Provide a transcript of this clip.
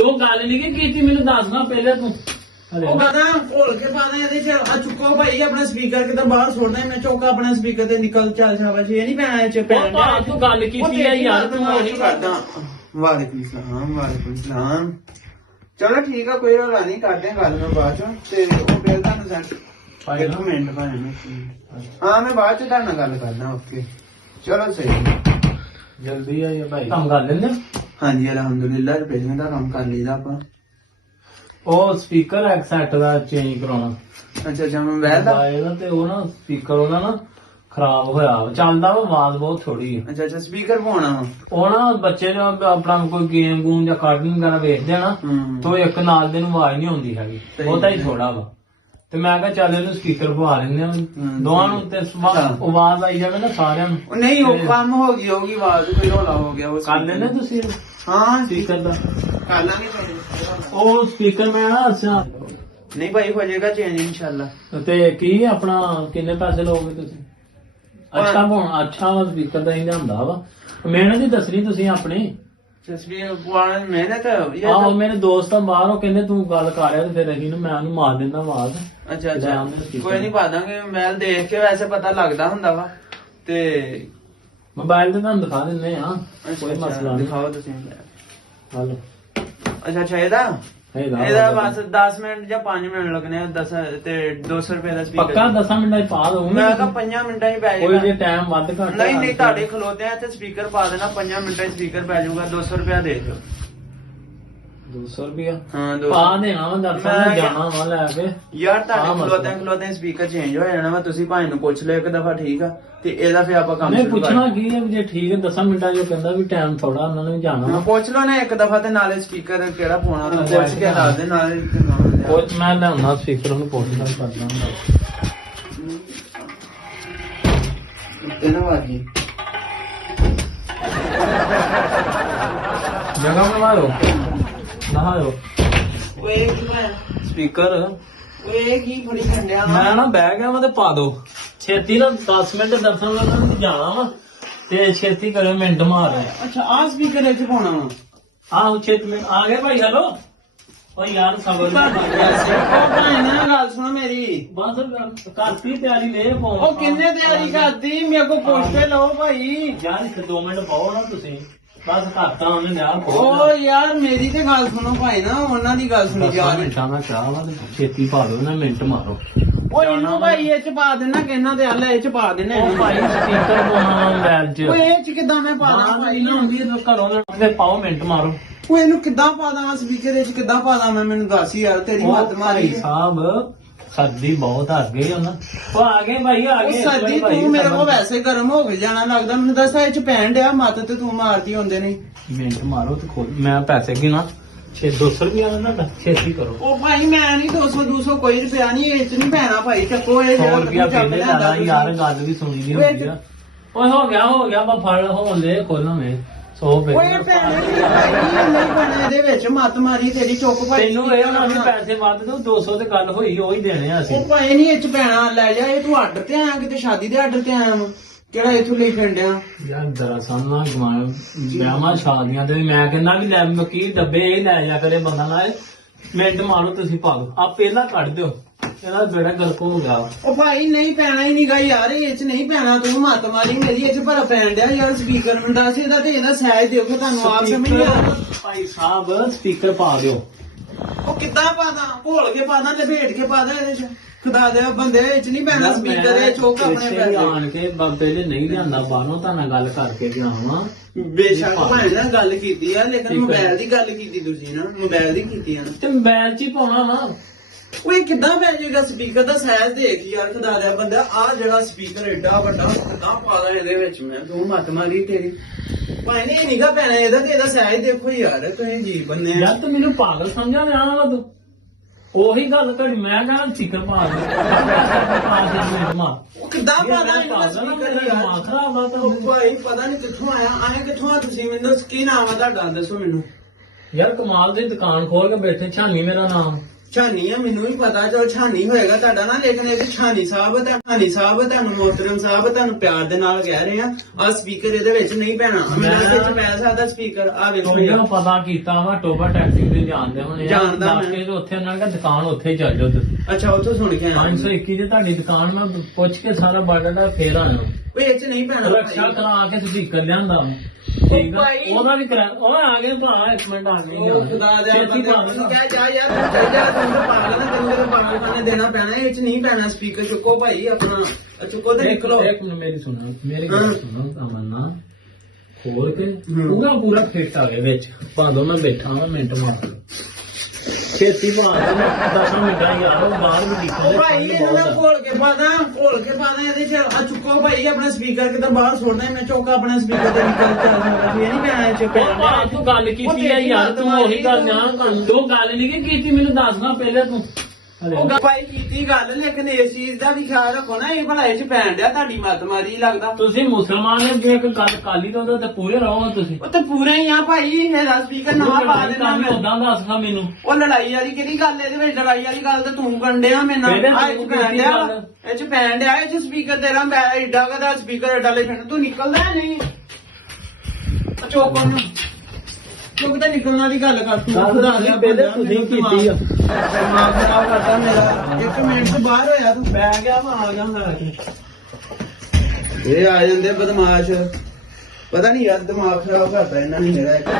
ਤੂੰ ਗੱਲ ਨਹੀਂ ਕੀਤੀ ਮੈਨੂੰ ਦੱਸਣਾ ਪਹਿਲੇ ਤੂੰ ਉਹ ਪਤਾ ਘੋਲ ਕੇ ਪਾਣਾ ਇਹਦੇ ਚ ਆ ਚੁੱਕੋ ਭਾਈ ਆਪਣਾ ਸਪੀਕਰ ਕਿਤੇ ਬਾਹਰ ਸੁੱਟਣਾ ਮੈਂ ਚੌਕਾ ਆਪਣਾ ਸਪੀਕਰ ਤੇ ਨਿਕਲ ਚੱਲ ਸ਼ਾਬਾਸ਼ ਇਹ ਨਹੀਂ ਪੈਣਾ ਇਹ ਚ ਪੈਣਾ ਤੂੰ ਗੱਲ ਕੀਤੀ ਆ ਯਾਰ ਤੂੰ ਨਹੀਂ ਕਰਦਾ ਵਾਲੇਕੁਮ ਸਲਾਮ ਵਾਲੇਕੁਮ ਸਲਾਮ ਚਲੋ ਠੀਕ ਆ ਕੋਈ ਰੌਲਾ ਨਹੀਂ ਕਰਦੇ ਗੱਲ ਮੈਂ ਬਾਅਦ ਚ ਤੇ ਉਹ ਬਿੱਲ ਤੁਹਾਨੂੰ ਸੈਂਡ ਇੱਕ ਮਿੰਟ ਭਾਵੇਂ ਹਾਂ ਮੈਂ ਬਾਅਦ ਚ ਤੁਹਾਡੇ ਨਾਲ ਗੱਲ ਕਰਦਾ ਓਕੇ ਚਲੋ ਸਹੀ ਜਲਦੀ ਆ ਭਾਈ ਕੰਮ ਕਰ ਲੈਂਦੇ ਹਾਂਜੀ ਅਲਹਮਦੁਲਿਲਾ ਰਿਪੇਅਰਿੰਗ ਦਾ ਕੰਮ ਕਰ ਲਈਦਾ ਆਪਾਂ ਉਹ ਸਪੀਕਰ ਐਕਸੈਟ ਦਾ ਚੇਂਜ ਕਰਾਉਣਾ ਅੱਛਾ ਅੱਛਾ ਮੋਬਾਈਲ ਦਾ ਇਹਦਾ ਤੇ ਉਹ ਨਾ ਸਪੀਕਰ ਉਹਦਾ ਨਾ ਖਰਾਬ ਹੋਇਆ ਚੱਲਦਾ ਵਾ ਆਵਾਜ਼ ਬਹੁਤ ਥੋੜੀ ਹੈ ਅੱਛਾ ਅੱਛਾ ਸਪੀਕਰ ਪਾਉਣਾ ਵਾ ਉਹ ਨਾ ਬੱਚੇ ਨੂੰ ਆਪਣਾ ਕੋਈ ਗੇਮ ਗੂਮ ਜਾਂ ਕਾਰਟੂਨ ਵਗੈਰਾ ਵੇਖਦੇ ਆ ਨਾ ਤਾਂ ਇੱਕ ਨਾਲ ਦੇ ਨੂੰ ਆਵਾਜ਼ ਨਹੀਂ ਆਉਂਦੀ ਹੈਗੀ ਉਹ ਤਾਂ ਹੀ ਥੋੜਾ ਵਾ ਤੇ ਮੈਂ ਕਿਹਾ ਚੱਲ ਇਹਨੂੰ ਸਪੀਕਰ ਪਵਾ ਲੈਂਦੇ ਆ ਦੋਵਾਂ ਨੂੰ ਤੇ ਆਵਾਜ਼ ਆਈ ਜਾਵੇ ਨਾ ਸਾਰਿਆਂ ਨੂੰ ਨਹੀਂ ਉਹ ਕੰਮ ਹੋ ਗਈ ਹੋਗੀ ਆਵਾਜ਼ ਕੋਈ ਰੌਲਾ ਹੋ ਗਿਆ ਉਹ ਕਰ ਲੈਂਦੇ ਤੁਸੀਂ ਹਾਂ ਸਪੀਕਰ ਦਾ ਕਰ ਲਾਂਗੇ ਉਹ ਸਪੀਕਰ ਮੈਂ ਨਾ ਅੱਛਾ ਨਹੀਂ ਭਾਈ ਹੋ ਜਾਏਗਾ ਚੇਂਜ ਇਨਸ਼ਾਅੱਲਾ ਤੇ ਕੀ ਆਪਣਾ ਕਿੰਨੇ ਪੈਸੇ ਲਓਗੇ ਤੁਸੀਂ ਅੱਛਾ ਹੁਣ ਅੱਛਾ ਵਾ ਸਪੀਕਰ ਦਾ ਹੀ ਹੁੰਦਾ ਵਾ ਮਿਹਨਤ ਹੀ ਦੱਸਣੀ ਤੁਸੀਂ ਆਪਣੀ ਤਸਵੀਰ ਪੁਆਣ ਮਿਹਨਤ ਆਹੋ ਮੇਰੇ ਦੋਸਤ ਆ ਬਾਹਰ ਉਹ ਕਹਿੰਦੇ ਤੂੰ ਗੱਲ ਕਰ ਰਿਹਾ ਤੇ ਫਿਰ ਅਸੀਂ ਮੈਂ ਉਹਨੂੰ ਮਾਰ ਦਿੰਦਾ ਆਵਾਜ਼ ਅੱਛਾ ਅੱਛਾ ਕੋਈ ਨਹੀਂ ਪਾ ਦਾਂਗੇ ਮੋਬਾਈਲ ਦੇਖ ਕੇ ਵੈਸੇ ਪਤਾ ਲੱਗਦਾ ਹੁੰਦਾ ਵਾ ਤੇ ਮੋਬਾਈਲ ਤੇ ਤੁਹਾਨੂੰ ਦਿਖਾ ਦਿੰਦੇ ਆ ਕੋਈ ਮਸਲਾ ਨਹੀਂ ਦਿਖਾਓ ਤੁਸੀਂ ਹਲੋ ਅੱਛਾ ਅੱਛਾ ਇਹਦਾ ਬਸ 10 ਮਿੰਟ ਜਾਂ 5 ਮਿੰਟ ਲੱਗਣੇ ਆ 10 ਤੇ 200 ਰੁਪਏ ਦਾ ਸਪੀਕਰ ਪੱਕਾ 10 ਮਿੰਟਾਂ ਚ ਪਾ ਦਊਂ ਮੈਂ ਕਿਹਾ 5 ਮਿੰਟਾਂ ਹੀ ਪੈ ਜਾਏਗਾ ਕੋਈ ਜੇ ਟਾਈਮ ਵੱਧ ਘੱਟ ਨਹੀਂ ਨਹੀਂ ਤੁਹਾਡੇ ਖਲੋਤੇ ਆ ਤੇ ਸਪੀਕਰ ਪਾ ਦੇਣਾ 5 ਮਿੰਟਾਂ ਚ ਸਪੀਕਰ ਪੈ ਜਾਊਗਾ 200 ਰੁਪਏ ਦੇ ਦਿਓ 200 ਰੁਪਿਆ ਹਾਂ ਪਾ ਦੇਣਾ ਵਾ ਦਰਸਾਂ ਮੈਂ ਜਾਣਾ ਵਾ ਲੈ ਕੇ ਯਾਰ ਤੁਹਾਡੇ ਖਲੋਤੇ ਸਪੀਕਰ ਚੇਂਜ ਹੋ ਜਾਣਾ ਵਾ ਤੁਸੀਂ ਭਾਈ ਨੂੰ ਪੁੱਛ ਲਿਓ ਇੱਕ ਦਫਾ ਠੀਕ ਆ ਤੇ ਇਹਦਾ ਫਿਰ ਆਪਾਂ ਕੰਮ ਨਹੀਂ ਪੁੱਛਣਾ ਕੀ ਹੈ ਜੇ ਠੀਕ ਹੈ 10 ਮਿੰਟਾਂ ਜੋ ਕਹਿੰਦਾ ਵੀ ਟਾਈਮ ਥੋੜਾ ਉਹਨਾਂ ਨੇ ਜਾਣਾ ਵਾ ਪੁੱਛ ਲਓ ਨਾ ਇੱਕ ਦਫਾ ਤੇ ਨਾਲੇ ਸਪੀਕਰ ਕਿਹੜਾ ਪਾਉਣਾ ਉਹਨੂੰ ਪੁੱਛ ਕੇ ਦੱਸ ਦੇ ਨਾਲੇ ਉਹ ਮੈਂ ਲਿਆਉਣਾ ਸਪੀਕਰ ਉਹਨੂੰ ਪੁੱਛਦਾ ਕਰਦਾ ਇਹਨਾਂ ਵਾਜੀ ਜਗ੍ਹਾ ਬਣਾ ਲਓ ਨਹਾਓ ਓਏ ਕੀ ਮੈਂ ਸਪੀਕਰ ਓਏ ਕੀ ਫੜੀ ਖੰਡਿਆ ਮੈਂ ਨਾ ਬਹਿ ਗਿਆ ਵਾ ਤੇ ਪਾ ਦੋ ਛੇਤੀ ਨਾ 10 ਮਿੰਟ ਦਰਸ਼ਨ ਕਰਨ ਜਾਣਾ ਵਾ ਤੇ ਛੇਤੀ ਕਰਿਓ ਮਿੰਟ ਮਾਰ ਅੱਛਾ ਆ ਸਪੀਕਰ ਇੱਥੇ ਪਾਉਣਾ ਵਾ ਆਹੋ ਛੇਤੀ ਮਿੰਟ ਆ ਗਏ ਭਾਈ ਹਲੋ ਓ ਯਾਰ ਸਬਰ ਨਾ ਗੱਲ ਸੁਣੋ ਮੇਰੀ ਬਸ ਕਰਤੀ ਤਿਆਰੀ ਲੈ ਪਾਉਂ ਉਹ ਕਿੰਨੇ ਤਿਆਰੀ ਕਰਦੀ ਮੇਰੇ ਕੋ ਪੁੱਛ ਕੇ ਲਓ ਭਾਈ ਯਾਰ ਇੱਥੇ 2 ਮਿੰਟ ਪਾਓ ਨਾ ਤੁਸੀਂ ਬਸ ਘਾਟਾ ਉਹਨੇ ਲਿਆ ਓ ਯਾਰ ਮੇਰੀ ਤੇ ਗੱਲ ਸੁਣੋ ਭਾਈ ਨਾ ਉਹਨਾਂ ਦੀ ਗੱਲ ਸੁਣੀ ਜਾ ਰਹੀ ਮਿੰਟਾਂ ਦਾ ਚਾਹ ਵਾ ਤੇ ਛੇਤੀ ਪਾ ਲਓ ਨਾ ਮਿੰਟ ਮਾਰੋ ਓ ਇਹਨੂੰ ਭਾਈ ਇਹ ਚ ਪਾ ਦੇਣਾ ਕਿੰਨਾ ਤੇ ਹੱਲ ਇਹ ਚ ਪਾ ਦੇਣਾ ਉਹ ਭਾਈ ਸਪੀਕਰ ਪਾਉਣਾ ਮੋਬਾਈਲ 'ਚ ਓਏ ਇਹ ਚ ਕਿੱਦਾਂ ਮੈਂ ਪਾਣਾ ਭਾਈ ਨਾ ਹੁੰਦੀ ਹੈ ਘਰੋਂ ਤੇ ਪਾਓ ਮਿੰਟ ਮਾਰੋ ਉਹ ਇਹਨੂੰ ਕਿੱਦਾਂ ਪਾ ਦਾਂ ਸਪੀਕਰ ਵਿੱਚ ਕਿੱਦਾਂ ਪਾ ਦਾਂ ਮੈਂ ਮੈਨੂੰ ਦੱਸ ਯਾਰ ਤੇਰੀ ਮੱਤ ਮਾਰੀ ਸਾਹਿਬ ਸਰਦੀ ਬਹੁਤ ਆ ਗਈ ਉਹਨਾਂ ਉਹ ਆ ਗਏ ਭਾਈ ਆ ਉਹ ਗਏ ਸਰਦੀ ਤੂੰ ਮੇਰੇ ਕੋਲ ਵੈਸੇ ਗਰਮ ਹੋ ਕੇ ਜਾਣਾ ਲੱਗਦਾ ਮੈਨੂੰ ਦੱਸ ਇਹ ਚ ਪੈਣ ਡਿਆ ਮੱਤ ਤੇ ਤੂੰ ਮਾਰਦੀ ਹੁੰਦੇ ਨੇ ਮਿੰਟ ਮਾਰੋ ਤੇ ਖੋਲ ਮੈਂ ਪੈਸੇ ਗਿਣਾ 200 ਰੁਪਿਆ ਨਾ ਛੇਤੀ ਕਰੋ ਉਹ ਭਾਈ ਮੈਂ ਨਹੀਂ 200 200 ਕੋਈ ਰੁਪਿਆ ਨਹੀਂ ਇਹ ਚ ਨਹੀਂ ਪੈਣਾ ਭਾਈ ਚੱਕੋ ਇਹ 100 ਰੁਪਿਆ ਪਹਿਲੇ ਲੈਣਾ ਯਾਰ ਗੱਲ ਵੀ ਸੁਣੀ ਦੀ ਹੁੰਦੀ ਆ ਓਏ ਹੋ ਗਿਆ ਬਾ ਫੜ ਹੋਣ ਦੇ ਖੋਲਾਂ ਮੈਂ 100 ਰੁਪਏ ਓਏ ਭੈਣੇ ਨਹੀਂ ਪੈਣਾ ਇਹਦੇ ਵਿੱਚ ਮੱਤ ਮਾਰੀ ਤੇਰੀ ਚੁੱਕ ਭਾਈ ਤੈਨੂੰ ਇਹ ਨਾ ਵੀ ਪੈਸੇ ਵੱਧ ਦੋ 200 ਤੇ ਗੱਲ ਹੋਈ ਉਹ ਹੀ ਦੇਣੇ ਆ ਅਸੀਂ ਉਹ ਭਾਈ ਨਹੀਂ ਇਹ ਚ ਪੈਣਾ ਲੈ ਜਾ ਇਹ ਤੂੰ ਆਰਡਰ ਤੇ ਆਇਆ ਕਿਤੇ ਸ਼ਾਦੀ ਦੇ ਆਰਡਰ ਤੇ ਆਇਆ ਕਿਹੜਾ ਇਥੋਂ ਲਈ ਫਿਰਦਿਆ ਯਾਰ ਦਰਅਸਲ ਨਾ ਗਵਾਇਆ ਵਿਆਹਾਂ ਸ਼ਾਦੀਆਂ ਤੇ ਮੈਂ ਕਹਿੰਦਾ ਵੀ ਲੈ ਮੱਕੀ ਡੱਬੇ ਇਹ ਲੈ ਜਾ ਕਰੇ ਬੰਦਾ ਨਾਲ ਮਿੰਟ ਮਾਰੋ ਤੁਸੀਂ ਪਾ ਦੋ ਆ ਪਹਿਲਾਂ ਕੱਢ ਦਿਓ ਇਹਦਾ ਬੇੜਾ ਗਲਕ ਹੋ ਗਿਆ ਉਹ ਭਾਈ ਨਹੀਂ ਪੈਣਾ ਹੀ ਨਹੀਂਗਾ ਯਾਰ ਇਹ ਚ ਨਹੀਂ ਪੈਣਾ ਤੂੰ ਮੱਤ ਮਾਰੀ ਮੇਰੀ ਇਹ ਚ ਭਰਾ ਪੈਣ ਡਿਆ ਯਾਰ ਸਪੀਕਰ ਨੂੰ ਦੱਸ ਇਹਦਾ ਤੇ ਇਹਦਾ ਸਾਈਜ਼ ਦਿਓ ਕਿ ਤੁਹਾਨੂੰ ਆਪ ਸਮਝ ਨਹੀਂ ਆ ਭਾਈ ਸਾਹਿਬ ਸਪੀਕਰ ਪਾ ਦਿਓ ਉਹ ਕਿੱਦਾਂ ਪਾਦਾ ਘੋਲ ਕੇ ਪਾਦਾ ਲਪੇਟ ਕੇ ਪਾਦਾ ਇਹਦੇ ਚ ਖੁਦਾ ਦੇ ਬੰਦੇ ਵਿੱਚ ਨਹੀਂ ਪੈਣਾ ਸਪੀਕਰ ਇਹ ਚੋਕ ਆਪਣੇ ਪੈਸੇ ਆਣ ਕੇ ਬਾਬੇ ਦੇ ਨਹੀਂ ਲਿਆਂਦਾ ਬਾਹਰੋਂ ਤਾਂ ਨਾਲ ਗੱਲ ਕਰਕੇ ਜਾਵਾਂ ਬੇਸ਼ੱਕ ਭਾਵੇਂ ਨਾ ਗੱਲ ਕੀਤੀ ਆ ਲੇਕਿਨ ਮੋਬਾਈਲ ਦੀ ਗੱਲ ਕੀਤੀ ਤੁਸੀਂ ਨਾ ਮੋਬਾਈਲ ਦੀ ਕੀਤੀ ਆ ਤੇ ਮੋਬਾਈਲ 'ਚ ਹੀ ਪਾਉਣਾ ਵਾ ਓਏ ਕਿੱਦਾਂ ਪੈ ਜਾਏਗਾ ਸਪੀਕਰ ਦਾ ਸਾਈਜ਼ ਦੇਖ ਯਾਰ ਖੁਦਾ ਦੇ ਬੰਦਾ ਆ ਜਿਹੜਾ ਸਪੀਕਰ ਏਡਾ ਵੱਡਾ ਕਿੱਦਾਂ ਪਾਦਾ ਇਹਦੇ ਵਿੱਚ ਮੈਂ ਤੂੰ ਮੱਤ ਮਾਰੀ ਤੇਰੀ ਭਾਵੇਂ ਨਹੀਂ ਨਿਗਾ ਪੈਣਾ ਇਹਦਾ ਤੇ ਇਹਦਾ ਸਾਈਜ਼ ਦੇਖੋ ਯਾਰ ਤੁਸੀਂ ਜੀ ਬੰਦੇ ਯਾਰ ਤੂੰ ਮੈਨੂੰ ਪਾਗਲ ਸਮਝਾ ਲੈਣਾ ਵਾ ਤੂੰ ਉਹੀ ਗੱਲ ਘੜੀ ਮੈਂ ਕਹਿੰਦਾ ਸਪੀਕਰ ਪਾ ਦੇ ਉਹ ਕਿੱਦਾਂ ਪਾਦਾ ਇਹਦਾ ਸਪੀਕਰ ਯਾਰ ਖਰਾਬ ਆ ਤਾਂ ਉਹ ਭਾਈ ਪਤਾ ਨਹੀਂ ਕਿੱਥੋਂ ਆਇਆ ਕਿੱਥੋਂ ਆ ਤੁਸੀਂ ਮੈਨੂੰ ਕੀ ਨਾਮ ਆ ਤੁਹਾਡਾ ਦੱਸੋ ਮੈਨੂੰ ਯਾਰ ਕਮਾਲ ਦੀ ਦੁਕਾਨ ਖੋਲ ਕੇ ਬੈਠੇ ਛਾਨੀ ਮੇਰਾ ਨਾਮ ਛਾਨੀ ਆ, ਮੈਨੂੰ ਵੀ ਪਤਾ, ਚਲ ਛਾਨੀ ਹੋਏਗਾ ਤੁਹਾਡਾ ਨਾ, ਲੇਕਿਨ ਇਹ ਛਾਨੀ ਸਾਹਿਬ ਤੁਹਾਨੂੰ ਮੋਹਤਰਮ ਸਾਹਿਬ ਤੁਹਾਨੂੰ ਪਿਆਰ ਦੇ ਨਾਲ ਕਹਿ ਰਹੇ ਆ, ਆ ਸਪੀਕਰ ਇਹਦੇ ਵਿੱਚ ਨਹੀਂ ਪੈਣਾ, ਮੇਰਾ ਵਿੱਚ ਪੈ ਸਕਦਾ ਸਪੀਕਰ, ਆ ਵੇਖੋ ਤੁਹਾਨੂੰ ਪਤਾ ਕੀਤਾ ਵਾ ਟੋਬਾ ਟੈਕਸੀ ਤੇ ਜਾਣਦੇ ਹੋਣੇ ਜਾਣਦਾ ਮੈਂ। ਕੇ ਉੱਥੇ ਉਹਨਾਂ ਦਾ ਦੁਕਾਨ ਉੱਥੇ ਹੀ ਚੱਲ ਜਾਓ ਤੁਸੀਂ। ਅੱਛਾ ਉੱਥੋਂ ਸੁਣ ਕੇ ਆਇਆ 521 ਦੀ ਤੁਹਾਡੀ ਦੁਕਾਨ, ਮੈਂ ਪੁੱਛ ਕੇ ਸਾਰਾ ਬਾਡਾ ਫੇਰ ਆਇਆ। ਓਏ ਇਹ ਚ ਨਹੀਂ ਪੈਣਾ ਰਕਸ਼ਾ ਕਰਾ ਕੇ ਸਪੀਕਰ ਲਿਆਂਦਾ ਵਾ। ਠੀਕ ਆ, ਉਹਦਾ ਵੀ ਕਰਾ, ਉਹ ਆ ਗਏ ਭਰਾ, ਇੱਕ ਮਿੰਟ ਆ ਗਏ। ਉਹ ਖੁਦਾ ਦੇ ਛੇਤੀ ਪਾ ਬੰਦੇ ਦੇਣਾ। ਕਹਿ ਜਾ ਯਾਰ, ਤੂੰ ਚੱਲ ਜਾ, ਤੂੰ ਤਾਂ ਪਾਗਲ ਨਾ, ਤੈਨੂੰ ਤਾਂ ਪਾਗਲਪਨ ਦੇਣਾ ਪੈਣਾ, ਇਹ ਚ ਨਹੀਂ ਪੈਣਾ ਸਪੀਕਰ, ਚੁੱਕੋ ਭਾਈ ਆਪਣਾ, ਚੁੱਕੋ ਤੇ ਨਿਕਲੋ। ਇੱਕ ਮਿੰਟ ਮੇਰੀ ਸੁਣੋ, ਮੇਰੀ ਗੱਲ ਸੁਣੋ, ਤਮੰਨਾ ਖੋਲ ਕੇ ਪੂਰਾ ਪੂਰਾ ਫਿੱਟ ਆ ਗਿਆ ਵਿੱਚ, ਪਾ ਦੋ, ਮੈਂ ਬੈਠਾ ਹਾਂ ਮਿੰਟ ਮਾਰ ਲਓ। ਛੇਤੀ ਪਾ ਦੋ, 10 ਮਿੰਟਾਂ ਯਾਰ, ਉਹ ਬਾਹਰ ਵੀ ਉਹ ਭਾਈ ਇਹਨੂੰ ਮੈਂ ਘੋਲ ਕੇ ਪਾਦਾ ਇਹਦੇ ਚ, ਆ ਚੁੱਕੋ ਭਾਈ ਆਪਣਾ ਸਪੀਕਰ ਕਿਤੇ ਬਾਹਰ ਛੋੜਨਾ, ਮੈਂ ਚੌਕਾ ਆਪਣਾ ਸਪੀਕਰ ਤੇ ਨਿਕਲ ਚੱਲ ਸਕਦਾ, ਇਹ ਨਹੀਂ ਪੈਣਾ ਇਹ ਚ ਪੈਣਾ। ਤੂੰ ਗੱਲ ਕੀਤੀ ਆ ਯਾਰ, ਤੂੰ ਉਹੀ ਗੱਲ ਨਾ, ਦੋ ਗੱਲ ਨਹੀਂ ਕੀਤੀ, ਮੈਨੂੰ ਦੱਸਣਾ ਪਹਿਲੇ ਤੂੰ। ਉਹ ਭਾਈ ਕੀਤੀ ਗੱਲ, ਲੇਕਿਨ ਇਸ ਚੀਜ਼ ਦਾ ਵੀ ਖਿਆਲ ਰੱਖੋ ਨਾ, ਇਹ ਭਲਾ ਇਹ ਚ ਪੈਣ ਡਿਆ, ਤੁਹਾਡੀ ਮੱਤ ਮਾਰੀ ਲੱਗਦਾ। ਤੁਸੀਂ ਮੁਸਲਮਾਨ ਨੇ, ਜੇ ਇੱਕ ਗੱਲ ਕਾਲੀ ਤੋਂ ਤੇ ਪੂਰੇ ਰਹੋ ਤੁਸੀਂ। ਉਹ ਤੇ ਪੂਰੇ ਹੀ ਆ ਭਾਈ, ਇਹਦਾ ਸਪੀਕਰ ਨਵਾਂ ਪਾ ਦੇਣਾ ਮੈਂ। ਉਦਾਂ ਦੱਸਣਾ ਮੈਨੂੰ। ਉਹ ਲੜਾਈ ਵਾਲੀ ਕਿਹੜੀ ਗੱਲ, ਇਹਦੇ ਵਿੱਚ ਲੜਾਈ ਵਾਲੀ ਗੱਲ ਤੇ ਤੂੰ ਕਰਨ ਡਿਆ ਮੇਰੇ ਨਾਲ, ਆ ਇਹ ਚ ਪੈਣ ਡਿਆ, ਇਹ ਚ ਪੈਣ ਡਿਆ, ਇਹ ਚ ਸਪੀਕਰ ਤੇਰਾ ਮੈਂ ਏਡਾ ਕਦਾ ਸਪੀਕਰ ਏਡਾ ਲੈ ਫਿਰਦਾ, ਤੂੰ ਨਿਕਲਦਾ ਨਹੀਂ ਚੋਕਨ ਚੁੱਕ ਤੇ ਨਿਕਲਣ ਵਾਲੀ ਗੱਲ ਕਰ ਤੂੰ। ਖੁਦਾ ਦੀ ਪਹਿਲੇ ਤੁਸੀਂ ਕੀਤੀ ਆ। ਦਿਮਾਗ ਖਰਾਬ ਕਰਤਾ ਮੇਰਾ, 1 ਮਿੰਟ ਤੋਂ ਬਾਹਰ ਹੋਇਆ ਤੂੰ, ਪੈ ਗਿਆ ਮੈਂ ਆ ਜਾਂਦਾ। ਇਹ ਆ ਜਾਂਦੇ ਬਦਮਾਸ਼, ਪਤਾ ਨਹੀਂ ਯਾਰ ਦਿਮਾਗ ਖਰਾਬ ਕਰਤਾ ਇਹਨਾਂ ਨੇ ਮੇਰਾ।